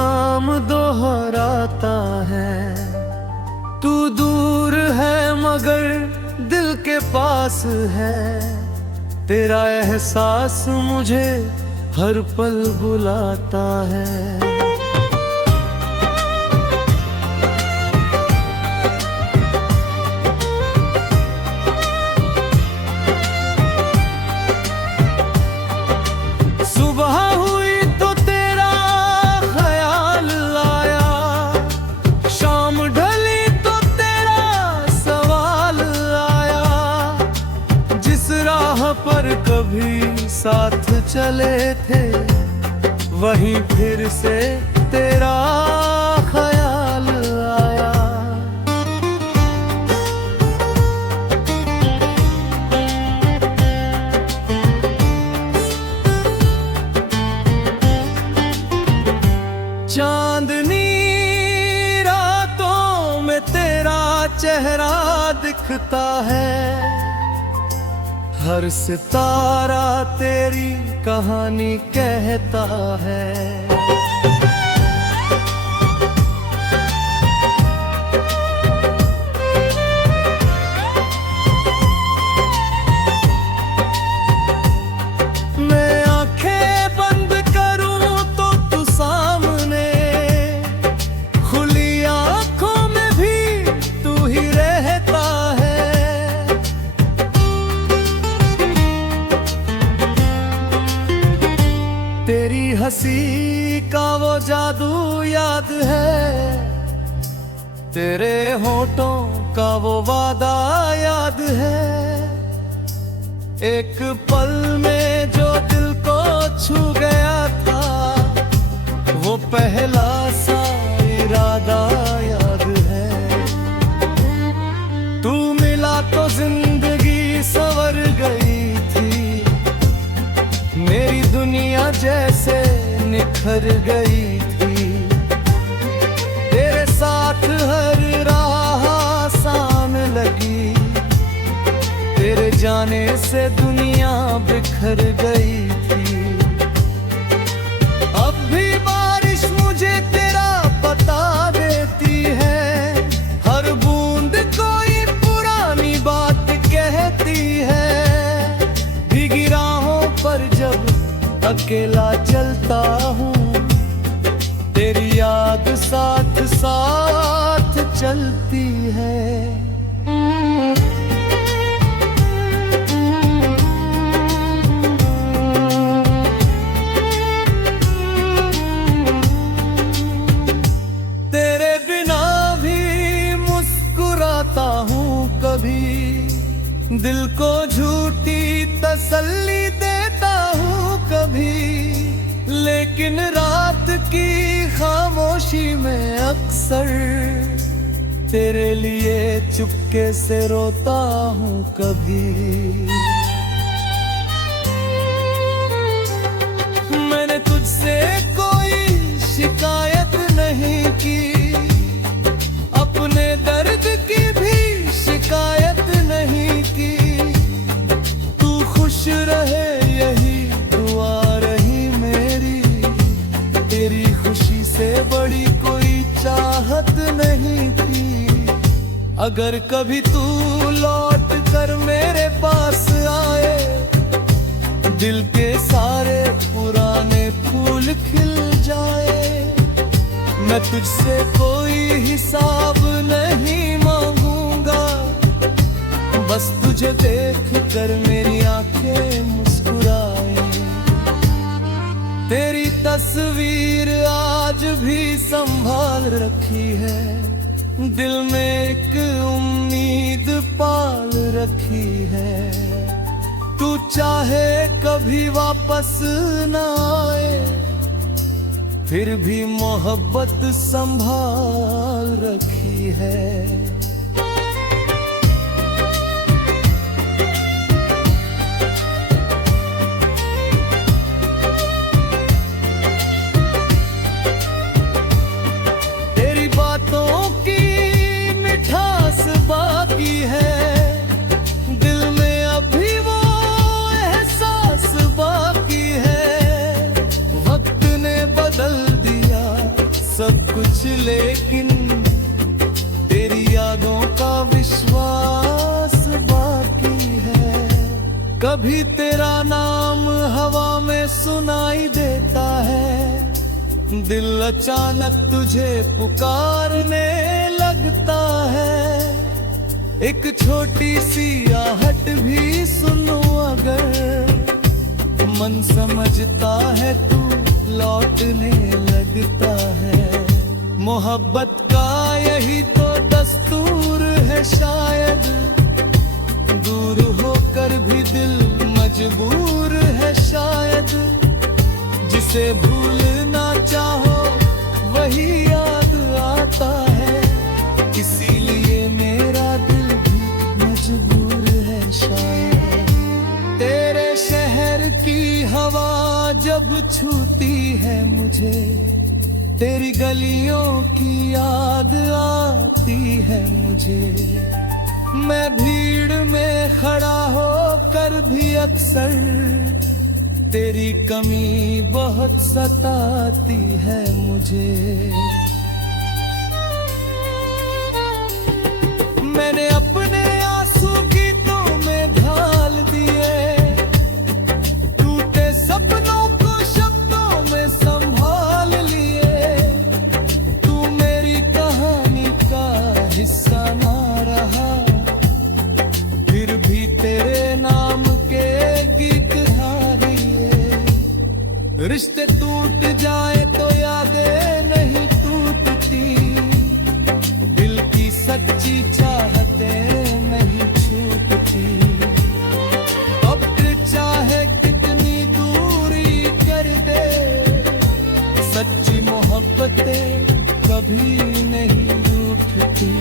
नाम दोहराता है। तू दूर है मगर दिल के पास है। तेरा एहसास मुझे हर पल बुलाता है। सुबह हुई तो तेरा ख्याल आया, शाम ढली तो तेरा सवाल आया। जिस राह पर कभी साथ चले थे वहीं फिर से तेरा ख्याल आया। चांदनी रातों में तेरा चेहरा दिखता है। हर सितारा तेरी कहानी कहता है। तेरी हंसी का वो जादू याद है। तेरे होठों का वो वादा याद है। एक पल में जो दिल को छू गया था, वो पहला सा इरादा याद है। तू मिला तो जिंदगी संवर गई थी। मेरी दुनिया जैसे निखर गई थी। तेरे साथ हर राह आसान लगी। तेरे जाने से दुनिया बिखर गई थी। अब भी बारिश मुझे तेरा बता देती है। हर बूंद कोई पुरानी बात कहती है। भीगी राहों पर जब अकेला चलता हूँ, तेरी याद साथ साथ चलती है। तेरे बिना भी मुस्कुराता हूँ कभी। दिल को झूठी तसल्ली देता हूँ कभी। लेकिन रात की खामोशी में अक्सर तेरे लिए चुपके से रोता हूँ कभी। मैंने तुझसे कोई शिकायत नहीं की। अपने दर्द की भी शिकायत नहीं की। तू खुश रहे यही दुआ रही मेरी। तेरी खुशी से बड़ी कोई चाहत नहीं थी। अगर कभी तू लौट कर मेरे पास आए, दिल के सारे पुराने फूल खिल जाए। मैं तुझसे कोई हिसाब नहीं मांगूंगा। बस तुझे देख कर मेरी आंखें मुस्कुराए। तेरी तस्वीर आज भी संभाल रखी है। दिल में एक उम्मीद पाल रखी है। तू चाहे कभी वापस न आए, फिर भी मोहब्बत संभाल रखी है। कुछ, लेकिन तेरी यादों का विश्वास बाकी है। कभी तेरा नाम हवा में सुनाई देता है, दिल अचानक तुझे पुकारने लगता है। एक छोटी सी आहट भी सुनो अगर, मन समझता है तू लौटने लगता है। मोहब्बत का यही तो दस्तूर है शायद, दूर होकर भी दिल मजबूर है शायद। जिसे भूलना चाहो वही याद आता है, इसीलिए मेरा दिल भी मजबूर है शायद। तेरे शहर की हवा जब छूती है मुझे, तेरी गलियों की याद आती है मुझे। मैं भीड़ में खड़ा होकर भी अक्सर तेरी कमी बहुत सताती है मुझे। मैंने अपने आंसू गीतों में ढाल दिए, टूटे सपनों को शब्दों में संभाल लिए। तू मेरी कहानी का हिस्सा ना रहा, फिर भी तेरे नाम के गीत रिश्ते टूट जाए तो यादें नहीं टूटती, दिल की सच्ची चाहतें नहीं छूटती। अब चाहे कितनी दूरी कर दे, सच्ची मोहब्बतें कभी नहीं रूठती।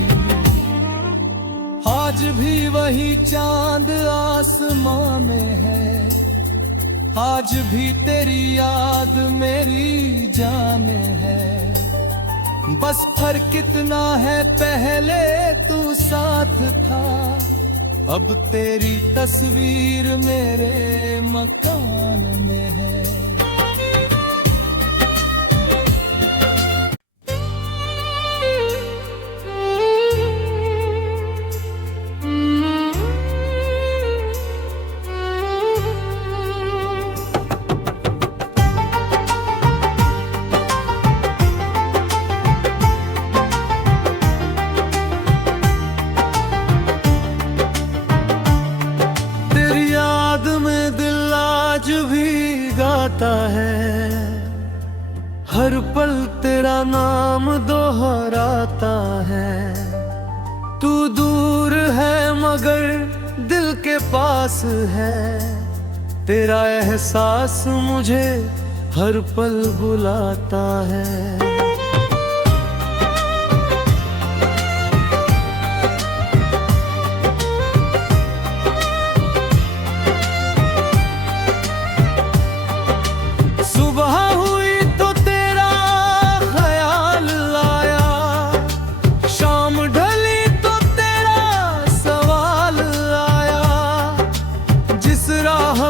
आज भी वही चांद आसमां में है, आज भी तेरी याद मेरी जान है। बस फर्क कितना है, पहले तू साथ था, अब तेरी तस्वीर मेरे मकान में है। है हर पल तेरा नाम दोहराता है। तू दूर है मगर दिल के पास है, तेरा एहसास मुझे हर पल बुलाता है।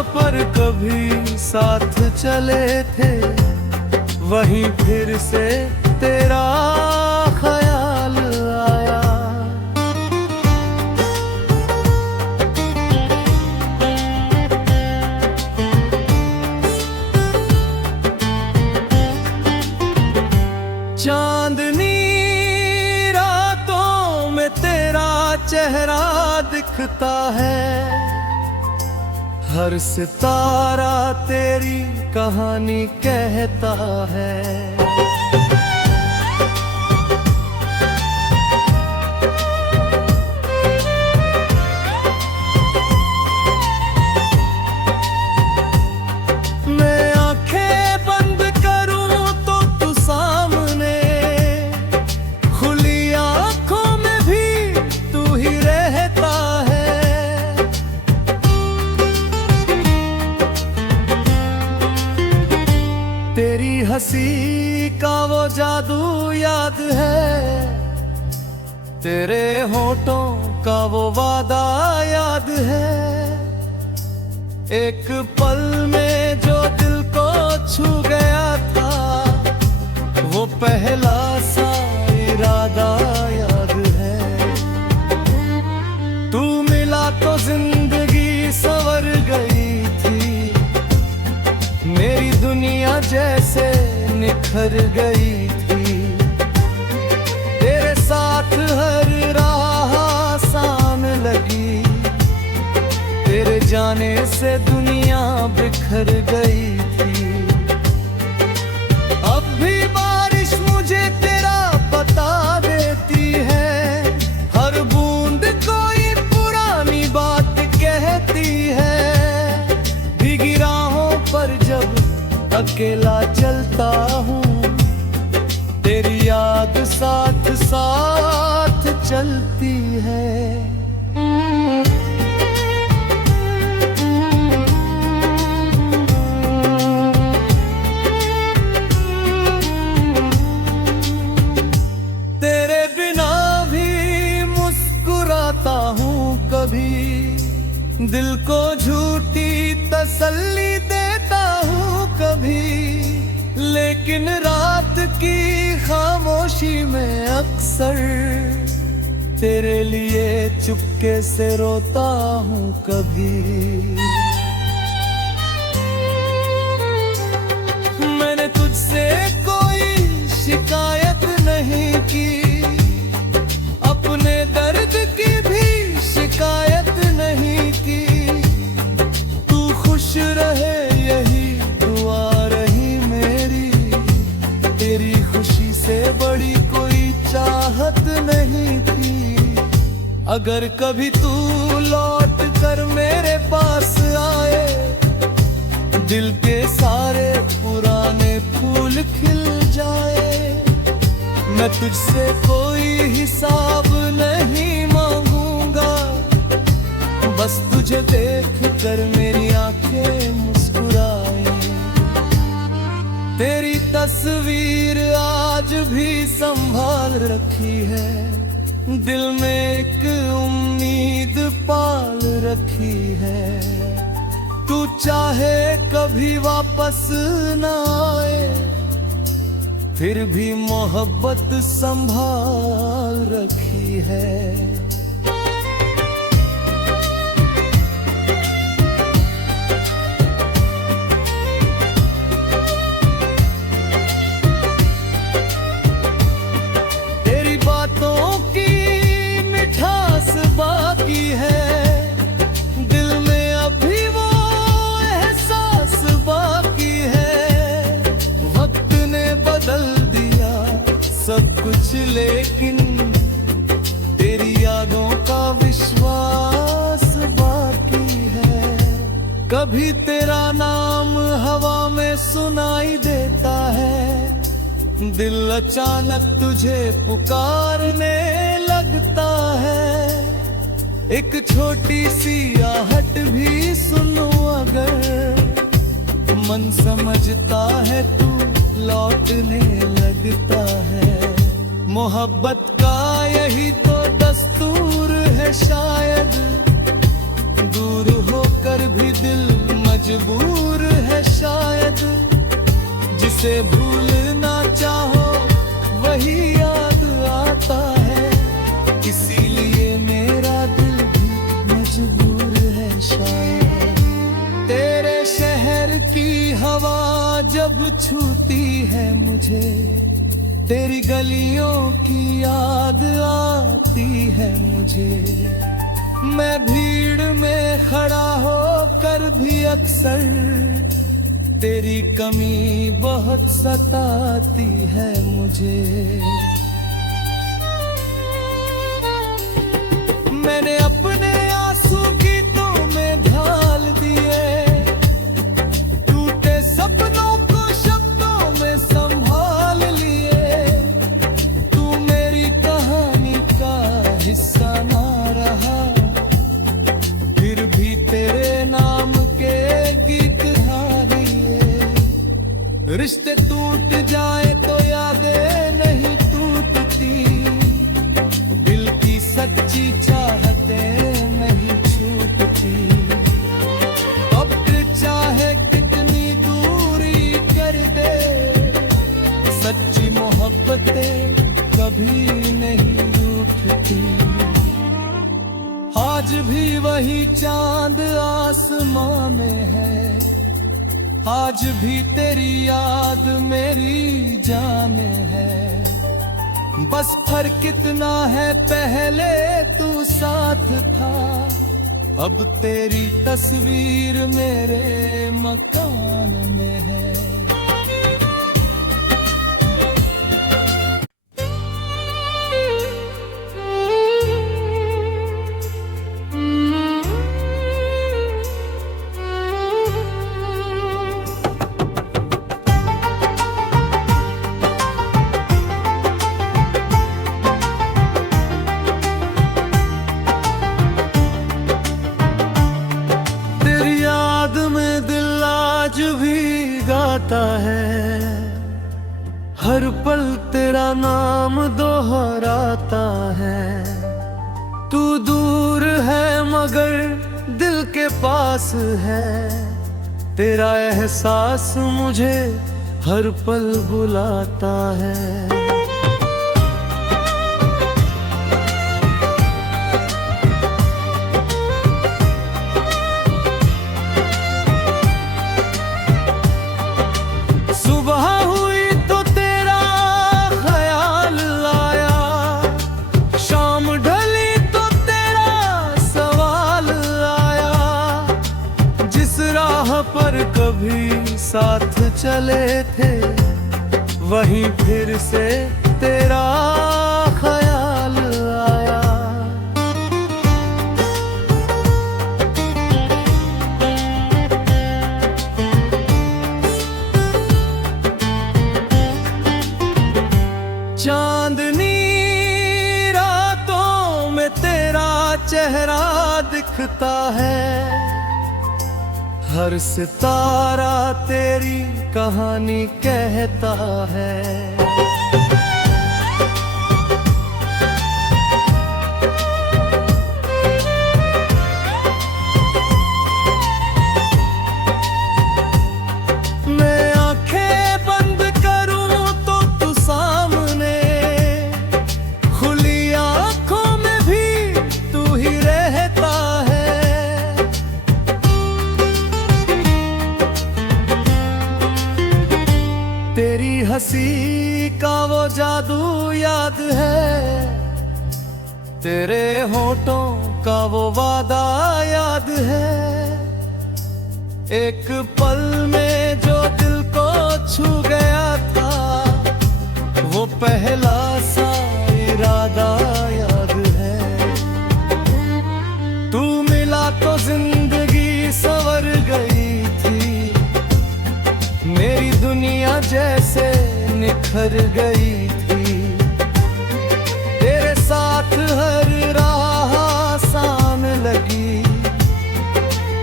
पर कभी साथ चले थे, वहीं फिर से तेरा ख्याल आया। चांदनी रातों में तेरा चेहरा दिखता है, हर सितारा तेरी कहानी कहता है। मैं आंखें बंद करूं तो तू सामने, खुली आंखों में भी तू ही रहता है। तेरी हंसी का वो जादू याद है, तेरे होठों का वो वादा याद है। एक पल में जो दिल को छू गया था, वो पहला सा इरादा याद है। तू मिला तो जिंदगी संवर गई थी, मेरी दुनिया जैसे निखर गई थी। तेरे साथ हर राह आसान लगी, तेरे जाने से दुनिया बिखर गई थी। अब भी बारिश मुझे तेरा बता देती है, हर बूंद कोई पुरानी बात कहती है। भीगी राहों पर जब अकेला चलता हूँ, तेरी याद साथ साथ चलती है। तेरे बिना भी मुस्कुराता हूँ कभी, दिल को झूठी तसल्ली देता हूँ कभी। लेकिन रात की खामोशी में अक्सर तेरे लिए चुपके से रोता हूँ कभी। मैंने तुझसे कोई शिकायत नहीं की, अपने दर्द की भी शिकायत नहीं की। तू खुश रहे यही दुआ रही मेरी, तेरी खुशी से बड़ी कोई चाहत नहीं थी। अगर कभी तू लौट कर मेरे पास आए, दिल के सारे पुराने फूल खिल जाए। मैं तुझसे कोई हिसाब नहीं मांगूंगा, बस तुझे देख कर मेरी आंखें मुस्कुराए। तेरी तस्वीर आज भी संभाल रखी है, दिल में एक उम्मीद पाल रखी है। तू चाहे कभी वापस न आए, फिर भी मोहब्बत संभाल रखी है। तेरी बातों की मिठास बाकी है, दिल में अभी वो एहसास बाकी है। वक्त ने बदल दिया सब कुछ, लेकिन तेरी यादों का विश्वास बाकी है। कभी तेरा नाम हवा में सुनाई देता है, दिल अचानक तुझे पुकारने लगता है। एक छोटी सी आहट भी सुनो अगर, मन समझता है तू लौटने लगता है। मोहब्बत का यही तो दस्तूर है शायद, दूर होकर भी दिल मजबूर है शायद। जिसे भूलना चाहो वही याद आता है, इसीलिए मेरा दिल भी मजबूर है शायद। तेरे शहर की हवा जब छूती है मुझे, तेरी गलियों की याद आती है मुझे। मैं भीड़ में खड़ा होकर भी अक्सर तेरी कमी बहुत सताती है मुझे। मैंने अपने आंसू गीतों में ढाल दिए, टूटे सपनों को शब्दों में संभाल लिए। तू मेरी कहानी का हिस्सा ना रहा, फिर भी तेरे नाम के गीत गा दिए। रिश्ते टूट जाए तो यादें नहीं टूट भी नहीं रूठती। आज भी वही चांद आसमां में है, आज भी तेरी याद मेरी जान है। बस फर्क कितना है, पहले तू साथ था, अब तेरी तस्वीर मेरे मकान में है। भी गाता है, हर पल तेरा नाम दोहराता है। तू दूर है मगर दिल के पास है, तेरा एहसास मुझे हर पल बुलाता है। पर कभी साथ चले थे, वहीं फिर से तेरा ख्याल आया। चांदनी रातों में तेरा चेहरा दिखता है, हर सितारा तेरी कहानी कहता है। मैं आंखें बंद करूं तो तू सामने, खुली आंखों में भी तू ही रहता है। तेरी हंसी का वो जादू याद है, तेरे होठों का वो वादा याद है। एक पल में जो दिल को छू गया था, वो पहला सा इरादा याद है। तू मिला तो जिंदगी संवर गई थी, मेरी दुनिया जैसे निखर गई थी। तेरे साथ हर राह आसान लगी,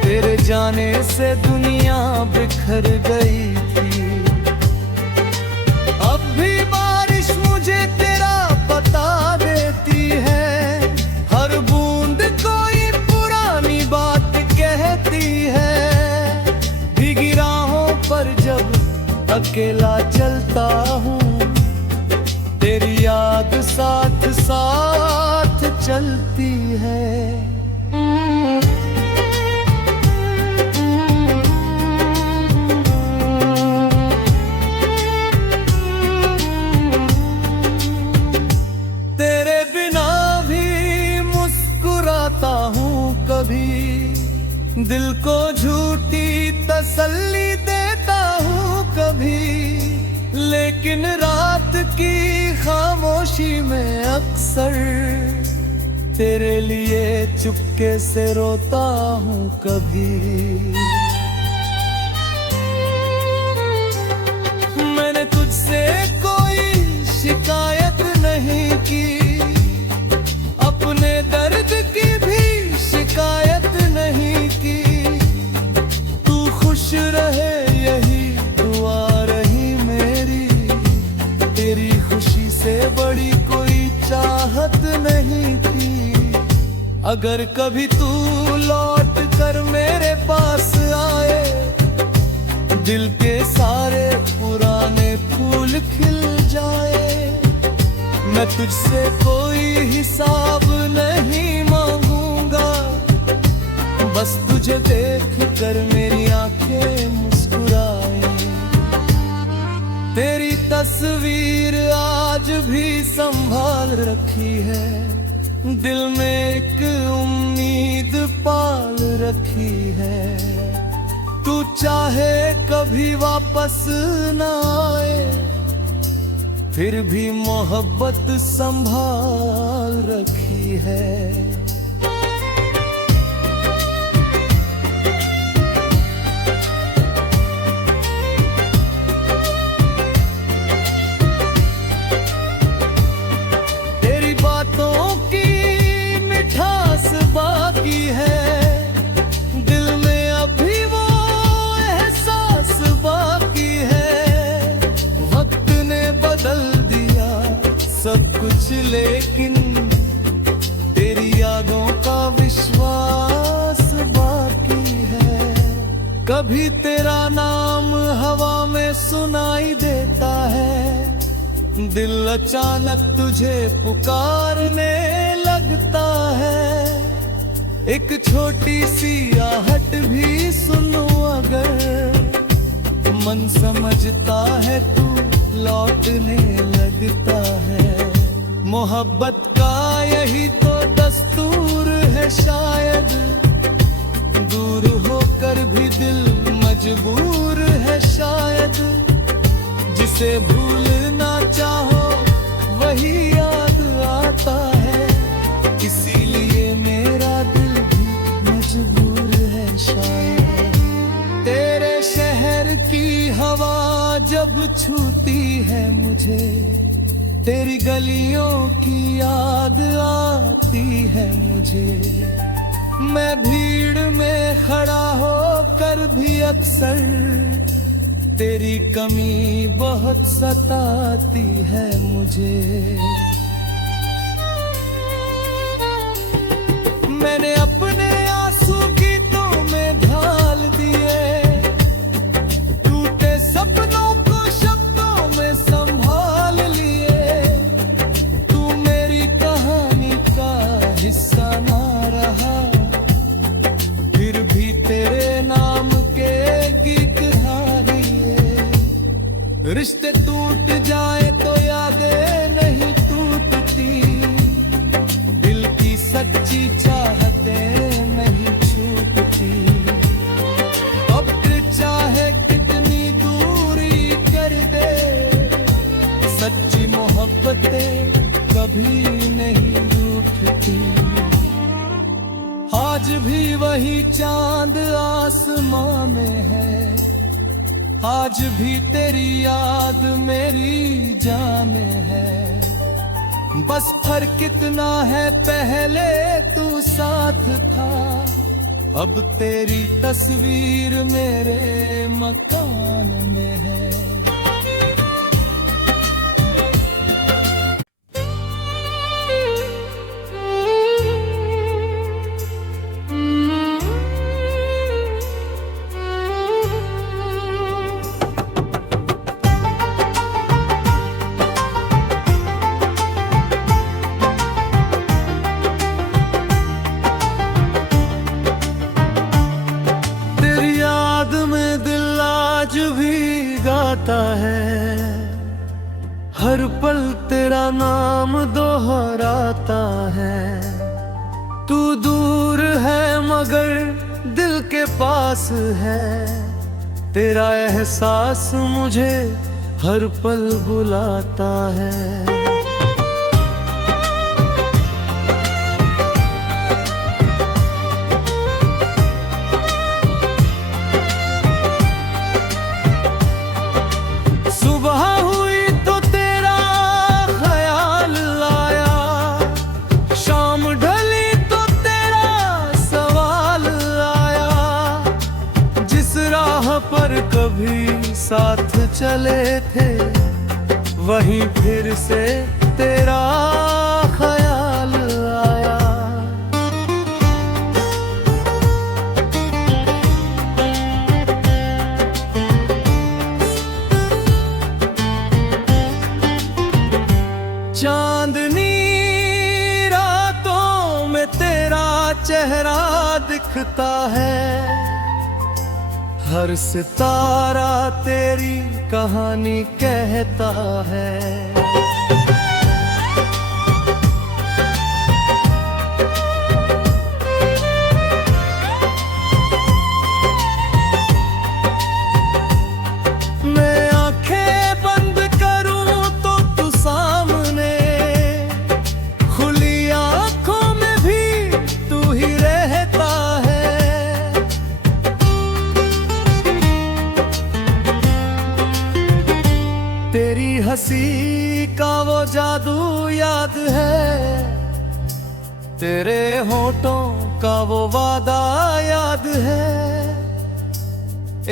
तेरे जाने से दुनिया बिखर गई थी। अब भी बारिश मुझे तेरा बता देती है, हर बूंद कोई पुरानी बात कहती है। भीगी राहों पर जब अकेला चलता हूँ, तेरी याद साथ साथ चलती है। तेरे बिना भी मुस्कुराता हूँ कभी, दिल को झूठी तसल्ली देता हूँ कभी। लेकिन रात की खामोशी में अक्सर तेरे लिए चुपके से रोता हूँ कभी। मैंने तुझसे कोई शिकायत नहीं की, अपने दर्द की भी शिकायत नहीं की। तू खुश रहे यही दुआ रही मेरी, तेरी खुशी से बड़ी कोई चाहत नहीं थी। अगर कभी तू लौट कर मेरे पास आए, दिल के सारे पुराने फूल खिल जाए। मैं तुझसे कोई हिसाब नहीं मांगूंगा, बस तुझे देख कर मेरी आंखें मुस्कुराए। तेरी तस्वीर आज भी संभाल रखी है, दिल में एक उम्मीद पाल रखी है। तू चाहे कभी वापस न आए, फिर भी मोहब्बत संभाल रखी है। तेरी बातों की मिठास बाकी है, दिल में अभी वो एहसास बाकी है। वक्त ने बदल दिया सब कुछ, लेकिन तेरी यादों का विश्वास बाकी है। कभी तेरा नाम हवा में सुनाई देता है, दिल अचानक तुझे पुकारने लगता है। एक छोटी सी आहट भी सुनो अगर, मन समझता है तू लौटने लगता है। मोहब्बत का यही तो दस्तूर है शायद, दूर होकर भी दिल मजबूर है शायद। जिसे भूलना चाहो वही याद आता है, इसीलिए मेरा दिल भी मजबूर है शायद। तेरे शहर की हवा जब छूती है मुझे, तेरी गलियों की याद आती है मुझे। मैं भीड़ में खड़ा होकर भी अक्सर तेरी कमी बहुत सताती है मुझे। मैंने अपने आंसू गीतों में ढाल दिए, टूटे सपनों को शब्दों में संभाल लिए। तू मेरी कहानी का हिस्सा ना रहा, फिर भी तेरे नाम के गीत रिश्ते टूट जाए तो यादें नहीं टूटती, दिल की सच्ची चाहतें नहीं छूटती। अब चाहे कितनी दूरी कर दे, सच्ची मोहब्बतें कभी नहीं रूठती। आज भी वही चांद आसमां में है, आज भी तेरी याद मेरी जान में है। बस फर्क कितना है, पहले तू साथ था, अब तेरी तस्वीर मेरे मकान में है। है हर पल तेरा नाम दोहराता है। तू दूर है मगर दिल के पास है, तेरा एहसास मुझे हर पल बुलाता है। पर कभी साथ चले थे, वहीं फिर से तेरा ख्याल आया। चांदनी रातों में तेरा चेहरा दिखता है, हर सितारा तेरी कहानी कहता है। मैं आंखें बंद करूं तो तू सामने, खुली आंखों में भी तू ही रहता है। तेरी हंसी का वो जादू याद है, तेरे होठों का वो वादा याद है।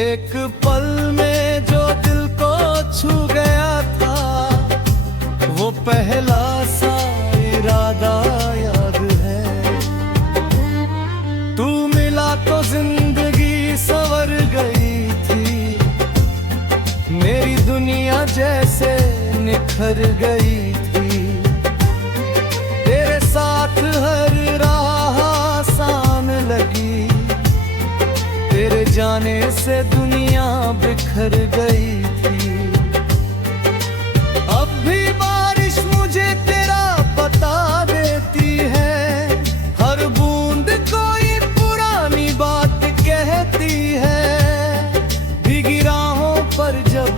एक पल में जो दिल को छू गया था, वो पहला सा इरादा याद है। तू मिला तो जिंदगी संवर गई थी, मेरी दुनिया जैसे निखर गई थी। तेरे साथ हर राह आसान लगी, तेरे जाने से दुनिया बिखर गई थी। अब भी बारिश मुझे तेरा बता देती है, हर बूंद कोई पुरानी बात कहती है। भीगी राहों पर जब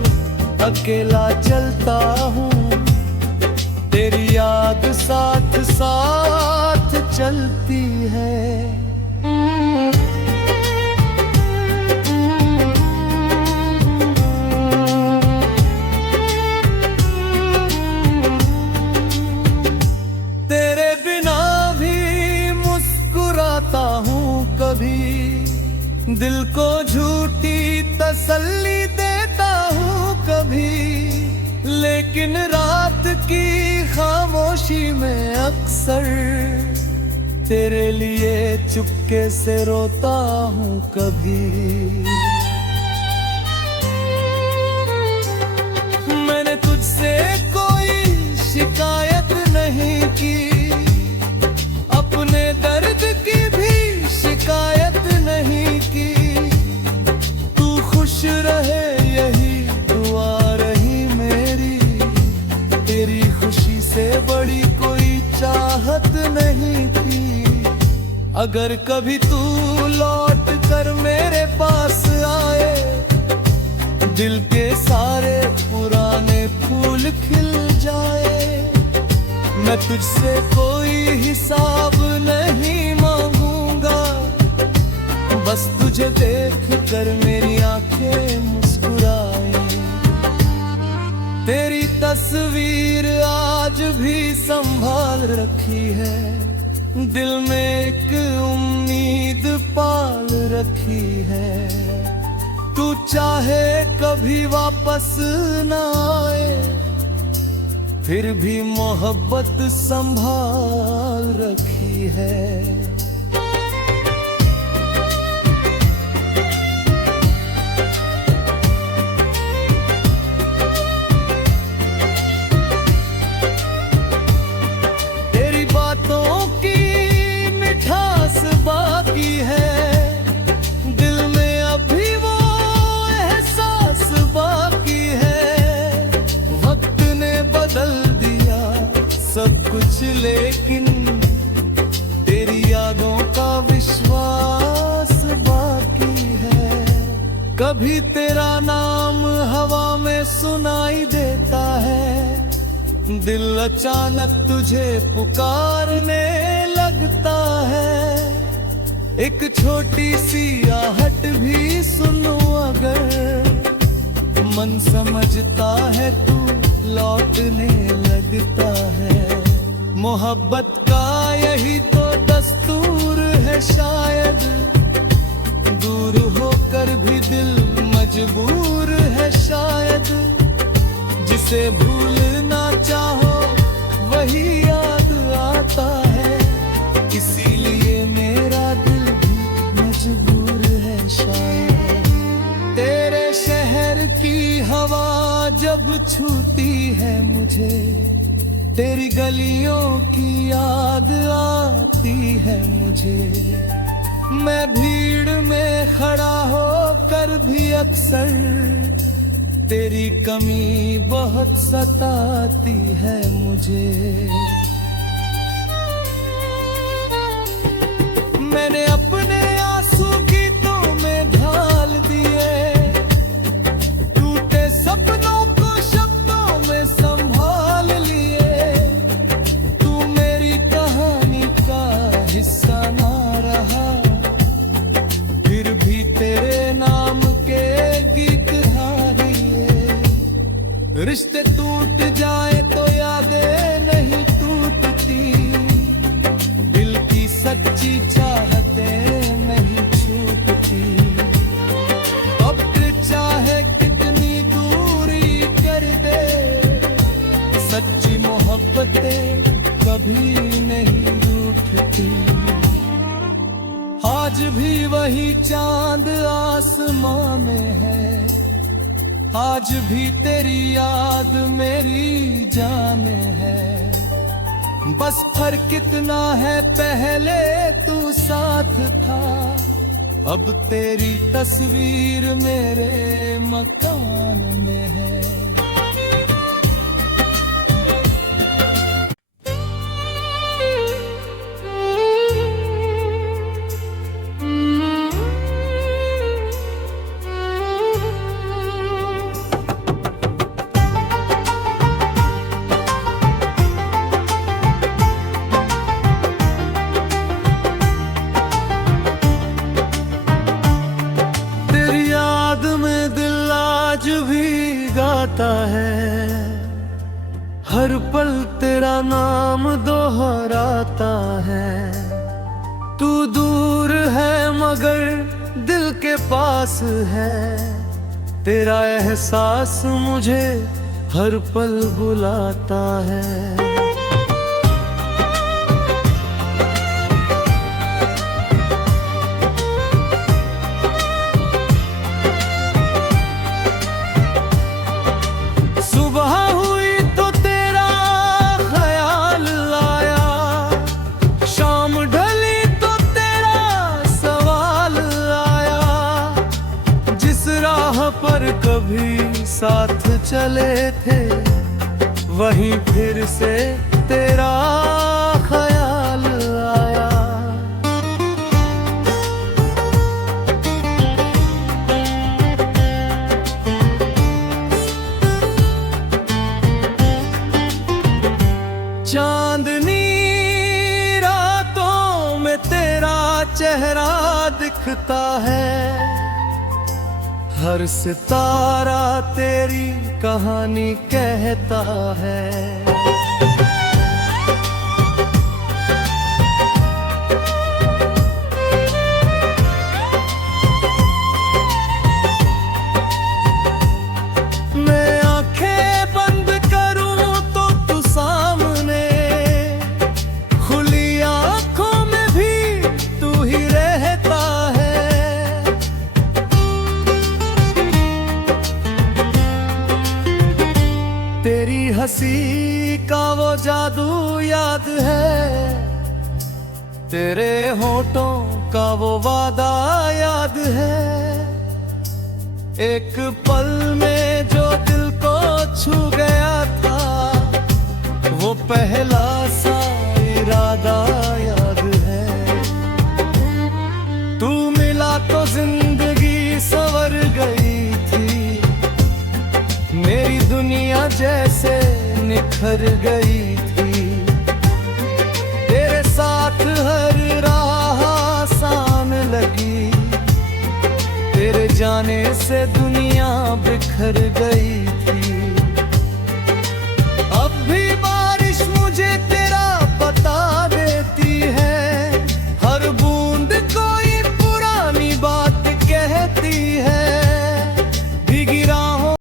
अकेला चलता हूँ, तेरी याद साथ साथ चलती है। दिल को झूठी तसल्ली देता हूँ कभी, लेकिन रात की खामोशी में अक्सर तेरे लिए चुपके से रोता हूँ कभी। मैंने तुझसे कोई शिकायत नहीं की, अपने दर्द की भी शिकायत नहीं की। तू खुश रहे यही दुआ रही मेरी, तेरी खुशी से बड़ी कोई चाहत नहीं थी। अगर कभी तू लौट कर मेरे पास आए, दिल के सारे पुराने फूल खिल जाए। मैं तुझसे कोई हिसाब नहीं मांगूंगा, बस तुझे देख कर मेरी आंखें मुस्कुराए। तेरी तस्वीर आज भी संभाल रखी है, दिल में एक उम्मीद पाल रखी है। तू चाहे कभी वापस ना आए, फिर भी मोहब्बत संभाल रखी है। तेरी बातों की मिठास बाकी है, दिल में अभी वो एहसास बाकी है। वक्त ने बदल दिया सब कुछ, लेकिन तेरी यादों का विश्वास बाकी है। कभी तेरा नाम हवा में सुनाई देता है, दिल अचानक तुझे पुकारने लगता है। एक छोटी सी आहट भी सुनो अगर, मन समझता है तू लौटने लगता है। मोहब्बत का यही तो दस्तूर है शायद, दूर होकर भी दिल मजबूर है शायद। जिसे भूलना चाहो वही याद आता है, इसीलिए मेरा दिल भी मजबूर है शायद। तेरे शहर की हवा जब छूती है मुझे, तेरी गलियों की याद आती है मुझे। मैं भीड़ में खड़ा होकर भी अक्सर तेरी कमी बहुत सताती है मुझे। मैंने अपने आंसू गीतों में ढाल दिए, टूटे सपनों को शब्दों में संभाल लिए। तू मेरी कहानी का हिस्सा ना रहा, फिर भी तेरे नाम के गीत हारिए। रिश्ते टूट जाए तो यादें नहीं टूटती, दिल की सच्ची चाहते नहीं छूटती। अब चाहे कितनी दूरी कर दे, सच्ची मोहब्बतें कभी नहीं रूठती। आज भी वही चांद आसमां में है, आज भी तेरी याद मेरी जान है। बस फर्क कितना है, पहले तू साथ था, अब तेरी तस्वीर मेरे मकान में है। गाता है हर पल तेरा नाम दोहराता है। तू दूर है मगर दिल के पास है, तेरा एहसास मुझे हर पल बुलाता है। पर कभी साथ चले थे, वहीं फिर से तेरा ख्याल आया। चांदनी रातों में तेरा चेहरा दिखता है, हर सितारा तेरी कहानी कहता है। मैं आंखें बंद करूं तो तू सामने, खुली आंखों में भी तू ही रहता है। तेरी हंसी का वो जादू याद है, तेरे होठों का वो वादा याद है। एक पल में जो दिल को छू गया था, वो पहला सा इरादा याद है। तू मिला तो जिंदगी संवर गई थी, मेरी दुनिया जैसे निखर गई थी। तेरे साथ हर राह आसान लगी, तेरे जाने से दुनिया बिखर गई थी। अब भी बारिश मुझे तेरा बता देती है, हर बूंद कोई पुरानी बात कहती है।